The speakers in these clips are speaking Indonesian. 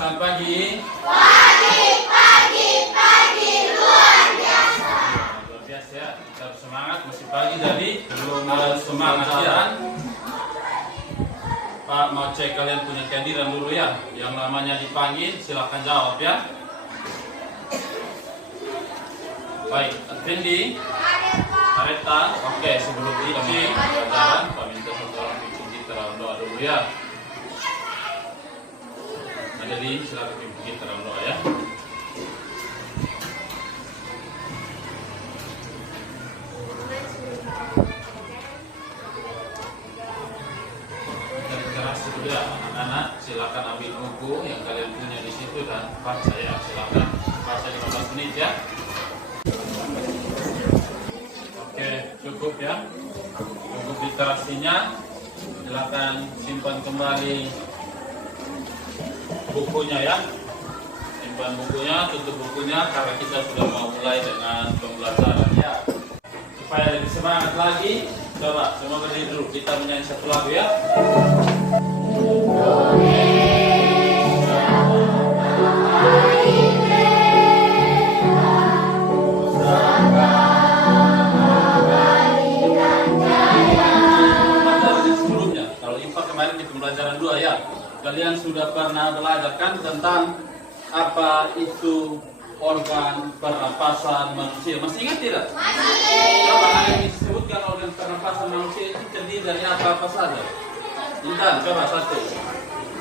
selamat pagi. Pagi luar biasa. Luar biasa ya, kita harus semangat, masih pagi jadi belum harus semangat ya. Pak, mau cek kalian punya kehadiran dulu ya. Yang namanya dipanggil, silakan jawab ya. Baik, Fendi, Areta, oke, sebelum ini pelajaran, Pak minta satu orang pimpin kita dalam doa dulu ya. Jadi silakan pimpin kita dalam doa ya. Ya, anak-anak silakan ambil buku yang kalian punya di situ dan baca ya, silakan baca 15 menit ya. Oke, cukup ya, cukup literasinya. Silakan simpan kembali bukunya ya, simpan bukunya, tutup bukunya karena kita sudah mau mulai dengan pembelajaran ya. Supaya lebih semangat lagi, coba semua berdiri dulu, kita menyanyi satu lagu ya. Indonesia tanah merdeka, pusaka abadi dan jaya. Sebelumnya, kalau IPA kemarin di pembelajaran 2 ya, kalian sudah pernah belajar kan tentang apa itu organ pernapasan manusia? Masih ingat tidak? Masih. Coba kalian disebutkan organ pernapasan manusia itu terdiri dari apa saja? Intan, coba satu.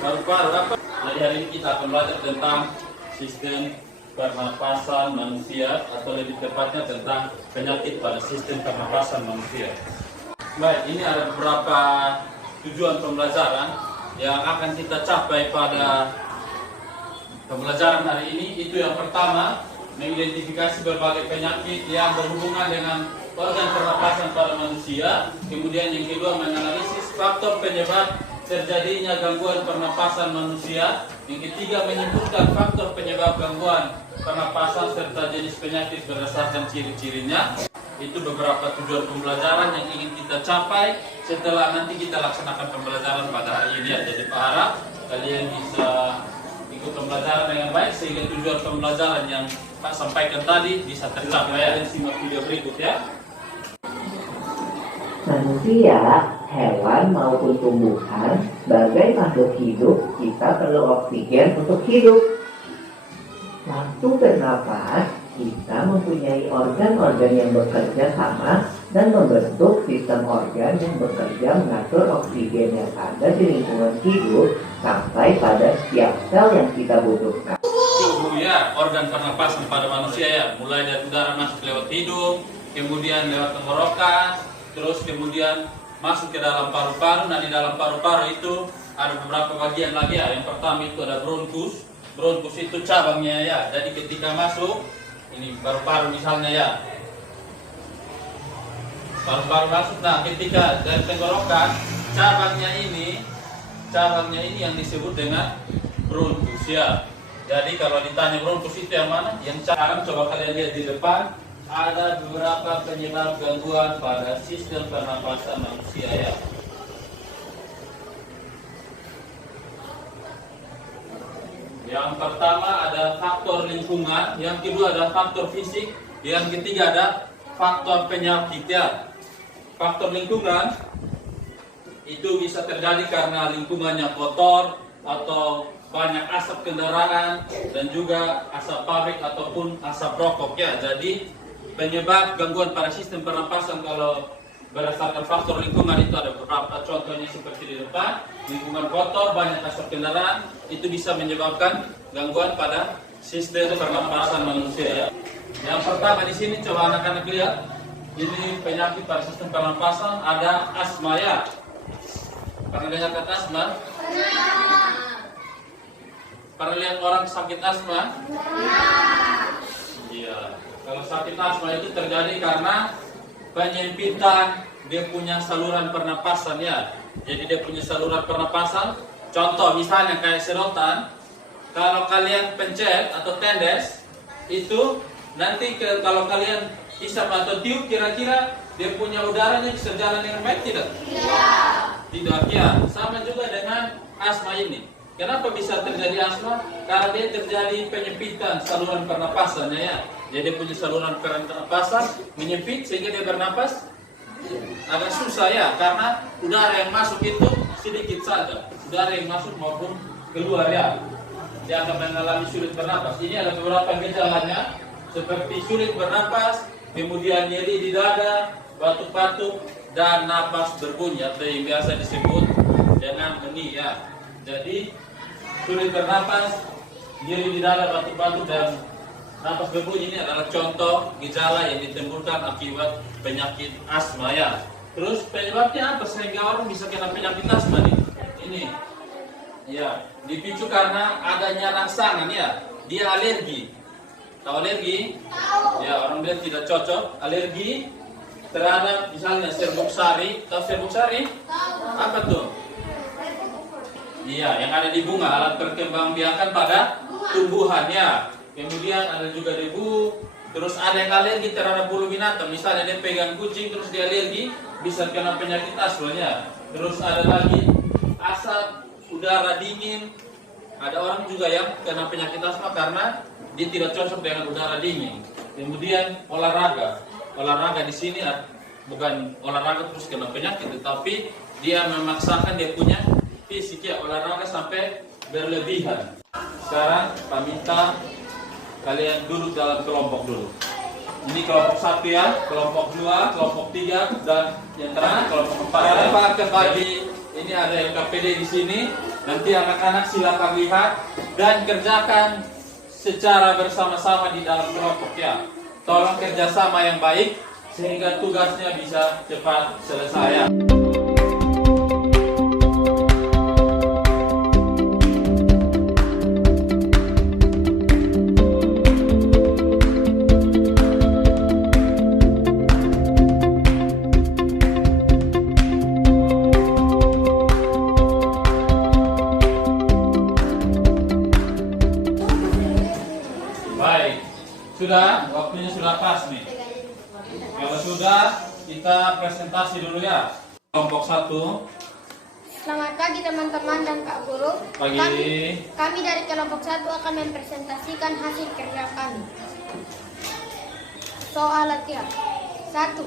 Paru-paru apa? Jadi hari ini kita akan belajar tentang sistem pernapasan manusia atau lebih tepatnya tentang penyakit pada sistem pernapasan manusia. Baik, ini ada beberapa tujuan pembelajaran yang akan kita capai pada pembelajaran hari ini. Itu yang pertama, mengidentifikasi berbagai penyakit yang berhubungan dengan organ pernapasan pada manusia. Kemudian yang kedua, menganalisis faktor penyebab terjadinya gangguan pernapasan manusia. Yang ketiga, menyebutkan faktor penyebab gangguan pernapasan serta jenis penyakit berdasarkan ciri-cirinya. Itu beberapa tujuan pembelajaran yang ingin kita capai setelah nanti kita laksanakan pembelajaran pada hari ini ya. Jadi Pak harap kalian bisa ikut pembelajaran dengan baik sehingga tujuan pembelajaran yang Pak sampaikan tadi bisa tercapai ya. Dan simak video berikut ya. Manusia, hewan maupun tumbuhan, sebagai makhluk hidup, kita perlu oksigen untuk hidup. Waktu bernapas, kita mempunyai organ-organ yang bekerja sama dan membentuk sistem organ yang bekerja mengatur oksigen yang ada di lingkungan hidup sampai pada setiap sel yang kita butuhkan. Tubuh ya, organ pernapasan pada manusia ya, mulai dari udara masuk lewat hidung, kemudian lewat tenggorokan, terus kemudian masuk ke dalam paru-paru. Nah, di dalam paru-paru itu ada beberapa bagian lagi ya. Yang pertama itu ada bronkus. Bronkus itu cabangnya ya. Jadi ketika masuk ini paru-paru misalnya ya, paru-paru masuk. Nah, ketika dari tenggorokan cabangnya ini yang disebut dengan bronkus ya. Jadi kalau ditanya bronkus itu yang mana? Yang sekarang coba kalian lihat di depan. Ada beberapa penyebab gangguan pada sistem pernapasan manusia ya. Yang pertama ada faktor lingkungan, yang kedua ada faktor fisik, yang ketiga ada faktor penyakit ya. Faktor lingkungan itu bisa terjadi karena lingkungannya kotor atau banyak asap kendaraan dan juga asap pabrik ataupun asap rokok ya. Jadi penyebab gangguan pada sistem pernapasan kalau berdasarkan faktor lingkungan itu ada beberapa contohnya seperti di depan. Lingkungan kotor, banyak asap kendaraan, itu bisa menyebabkan gangguan pada sistem pernapasan manusia. Yang pertama di sini coba anak-anak lihat, ini penyakit pada sistem pernapasan, ada asma ya. Pernah dengar kata asma? Pernah lihat orang sakit asma? Iya. Kalau sakit asma itu terjadi karena penyempitan dia punya saluran pernapasan ya. Jadi dia punya saluran pernapasan. Contoh misalnya kayak sedotan, kalau kalian pencet atau tendes itu nanti kalau kalian hisap atau tiup kira-kira dia punya udaranya bisa jalan dengan baik tidak? Tidak. Tidak ya. Sama juga dengan asma ini. Kenapa bisa terjadi asma? Karena dia terjadi penyempitan saluran pernapasannya ya. Jadi punya saluran pernapasan menyempit sehingga dia bernapas agak susah ya, karena udara yang masuk itu sedikit saja. Udara yang masuk maupun keluar ya. Dia akan mengalami sulit bernapas. Ini ada beberapa gejalanya seperti sulit bernapas, kemudian nyeri di dada, batuk-batuk, dan napas berbunyi atau yang biasa disebut dengan meni ya. Jadi sulit bernapas, nyeri di dada, batuk-batuk, dan napas berbunyi ini adalah contoh gejala yang ditimbulkan akibat penyakit asma ya. Terus penyebabnya apa sehingga orang bisa kena penyakit asma nih? Ini ya, dipicu karena adanya rangsangan ya. Dia alergi. Tahu alergi? Tahu. Ya, orang bilang tidak cocok. Alergi terhadap misalnya serbuk sari. Tahu serbuk sari? Tahu. Apa tuh? Iya, yang ada di bunga, alat perkembangbiakan pada tumbuhan ya. Kemudian ada juga debu. Terus ada yang alergi terhadap bulu binatang. Misalnya dia pegang kucing terus dia alergi, bisa kena penyakit asma ya. Terus ada lagi asap, udara dingin. Ada orang juga yang kena penyakit asma karena dia tidak cocok dengan udara dingin. Kemudian olahraga. Olahraga di sini bukan olahraga terus kena penyakit, tetapi dia memaksakan dia punya fisik ya, olahraga sampai berlebihan. Sekarang Pak minta kalian duduk dalam kelompok dulu. Ini kelompok 1 ya, kelompok 2, kelompok 3, dan yang terakhir kelompok 4. Kalian Pak terbagi, ini ada LKPD di sini. Nanti anak-anak silakan lihat dan kerjakan secara bersama-sama di dalam kelompok ya. Tolong kerjasama yang baik sehingga tugasnya bisa cepat selesai ya. Baik, sudah, waktunya sudah pas nih. Kalau sudah, kita presentasi dulu ya. Kelompok 1. Selamat pagi teman-teman dan Kak Guru. Pagi. Kami dari kelompok 1 akan mempresentasikan hasil kerja kami. Soal latihan. 1.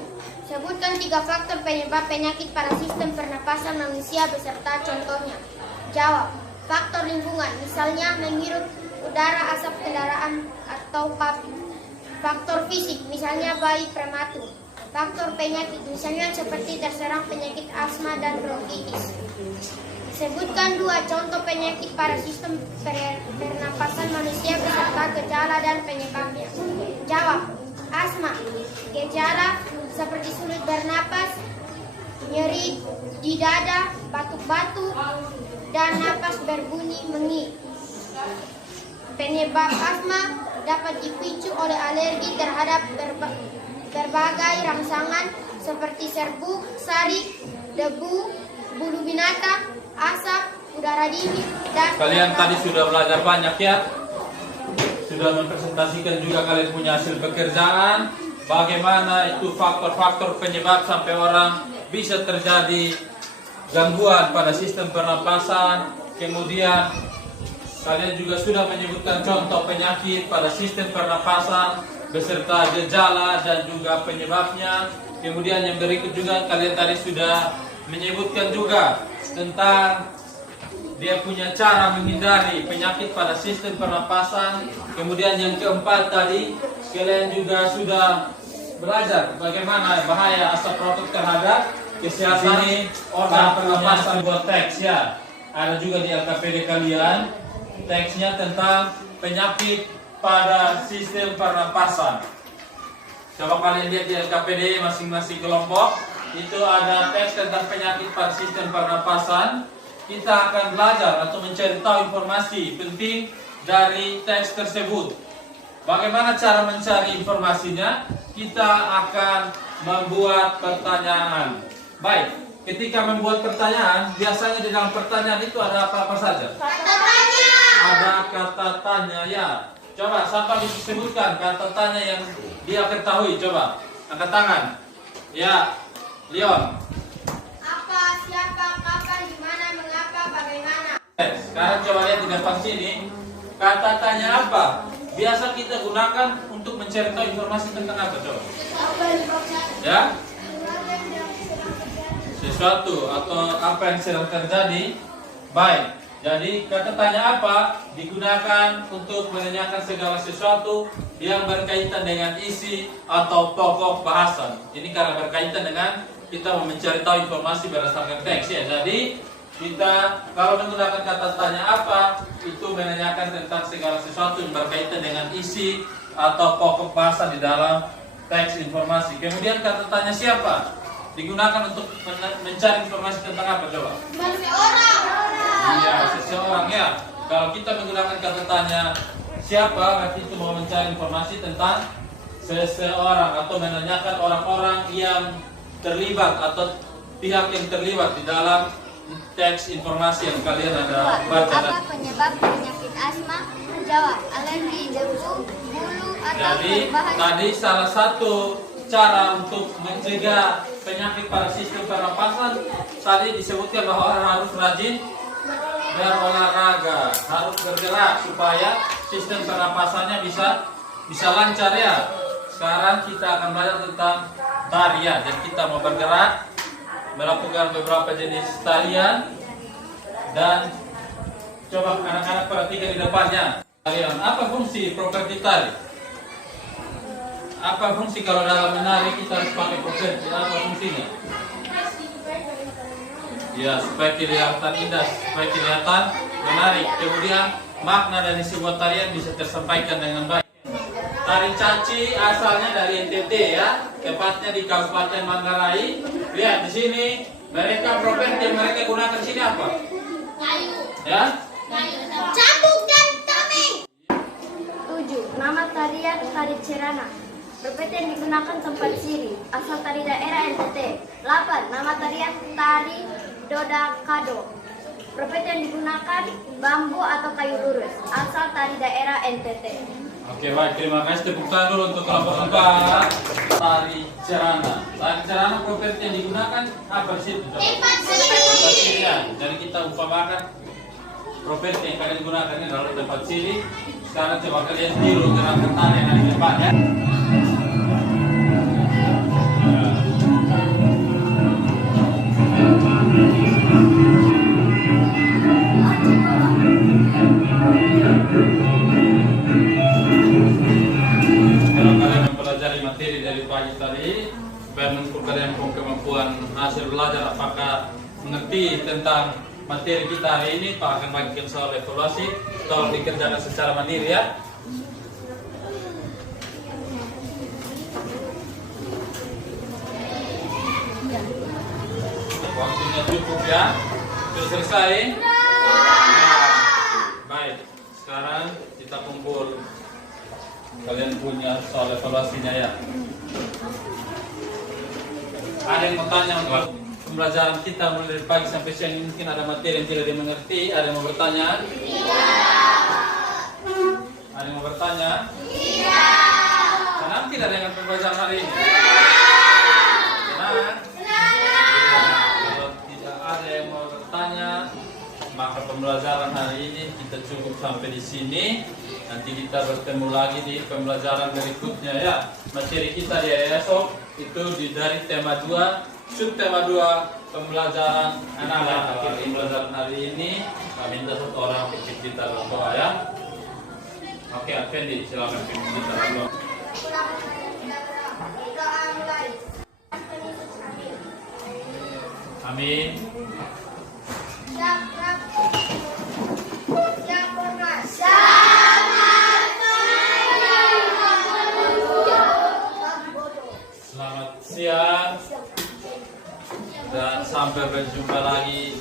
Sebutkan 3 faktor penyebab penyakit pada sistem pernapasan manusia beserta contohnya. Jawab. Faktor lingkungan, misalnya menghirup udara asap kendaraan atau pabrik. Faktor fisik, misalnya bayi prematur. Faktor penyakit, misalnya seperti terserang penyakit asma dan bronkitis. Sebutkan 2 contoh penyakit pada sistem pernapasan manusia beserta gejala dan penyebabnya. Jawab. Asma, gejala seperti sulit bernapas, nyeri di dada, batuk-batuk, dan napas berbunyi mengik. Penyebab asma dapat dipicu oleh alergi terhadap berbagai rangsangan seperti serbuk, sari, debu, bulu binatang, asap, udara dingin, dan Kalian tadi sudah belajar banyak ya. Sudah mempresentasikan juga kalian punya hasil pekerjaan. Bagaimana itu faktor-faktor penyebab sampai orang bisa terjadi gangguan pada sistem pernapasan. Kemudian kalian juga sudah menyebutkan contoh penyakit pada sistem pernapasan beserta gejala dan juga penyebabnya. Kemudian yang berikut juga kalian tadi sudah menyebutkan juga tentang dia punya cara menghindari penyakit pada sistem pernapasan. Kemudian yang keempat tadi kalian juga sudah belajar bagaimana bahaya asap rokok terhadap kesehatan organ pernapasan. Buat teks ya, ada juga di LKPD kalian teksnya tentang penyakit pada sistem pernapasan. Coba kalian lihat di LKPD masing-masing kelompok, itu ada teks tentang penyakit pada sistem pernapasan. Kita akan belajar atau mencari tahu informasi penting dari teks tersebut. Bagaimana cara mencari informasinya? Kita akan membuat pertanyaan. Baik, ketika membuat pertanyaan, biasanya di dalam pertanyaan itu ada apa-apa saja? Ada kata tanya ya. Coba siapa bisa sebutkan kata tanya yang dia ketahui? Coba angkat tangan. Ya, Leon. apa, siapa, kapan, di mana, mengapa, bagaimana. Sekarang coba lihat di depan sini. Kata tanya apa? Biasa kita gunakan untuk mencari tahu informasi tentang apa coba? Ya? Sesuatu atau apa yang sedang terjadi. Baik. Jadi kata tanya apa digunakan untuk menanyakan segala sesuatu yang berkaitan dengan isi atau pokok bahasan. Ini karena berkaitan dengan kita mencari tahu informasi berdasarkan teks ya. Jadi kita kalau menggunakan kata tanya apa itu menanyakan tentang segala sesuatu yang berkaitan dengan isi atau pokok bahasan di dalam teks informasi. Kemudian kata tanya siapa digunakan untuk mencari informasi tentang apa coba? Iya, seseorang ya. Kalau kita menggunakan kata tanya siapa, berarti itu mau mencari informasi tentang seseorang atau menanyakan orang-orang yang terlibat atau pihak yang terlibat di dalam teks informasi yang kalian ada baca. Apa penyebab penyakit asma? Jawab, alergi, debu, bulu, atau Jadi berbahaya. tadi salah satu cara untuk mencegah penyakit pada sistem pernapasan tadi disebutkan bahwa orang harus rajin berolahraga, harus bergerak supaya sistem pernapasannya bisa lancar ya. Sekarang kita akan belajar tentang tarian. Jadi kita mau bergerak, melakukan beberapa jenis tarian dan coba anak-anak perhatikan di depannya. Tarian, apa fungsi properti tari? Apa fungsi kalau dalam menari kita harus pakai properti? Apa fungsinya? Ya, supaya kelihatan indah, supaya kelihatan menarik. Kemudian makna dari sebuah tarian bisa tersampaikan dengan baik. Tari caci asalnya dari NTT ya, tepatnya di Kabupaten Manggarai. Lihat di sini, mereka properti yang mereka gunakan di sini apa? Kayu. Ya? Cambuk dan tameng. 7. Nama tarian tari Cerana. Properti yang digunakan tempat siri, asal tari daerah NTT. 8. Nama tarian tari Dodakado. Properti yang digunakan bambu atau kayu lurus, asal tari daerah NTT. Oke baik, terima kasih. Tepuk tangan dulu untuk kelompok 4. Tari Cerana. Tari Cerana properti yang digunakan apa di situ? Tempat Tempat siri. siri ya. Jadi kita umpamakan properti yang kalian gunakan ini adalah tempat siri. Sekarang coba kalian tiru gerakan tari yang ada di depan ya. Kalau kalian mempelajari materi dari pagi tadi, supaya mengukur kalian kemampuan hasil belajar, apakah mengerti tentang materi kita hari ini, Pak akan bagikan soal evaluasi, tolong dikerjakan secara mandiri ya. Waktunya cukup ya. Sudah selesai? Baik, sekarang kita kumpul. Kalian punya soal evaluasinya ya. Ada yang mau tanya untuk pembelajaran kita mulai dari pagi sampai siang, mungkin ada materi yang tidak dimengerti. Ada yang mau bertanya? Ada yang mau bertanya? Senang tidak dengan pembelajaran hari ini? Senang? Kalau tidak ada yang mau bertanya, maka pembelajaran hari ini kita cukup sampai di sini. Nanti kita bertemu lagi di pembelajaran berikutnya ya. Materi kita di esok itu dari tema 2, subtema 2 pembelajaran anak-anak. Akhir pembelajaran hari ini kami minta satu orang untuk kita berdoa ya. Oke, Alfendi, silakan pimpin kita berdoa. Amin. Selamat siang dan sampai berjumpa lagi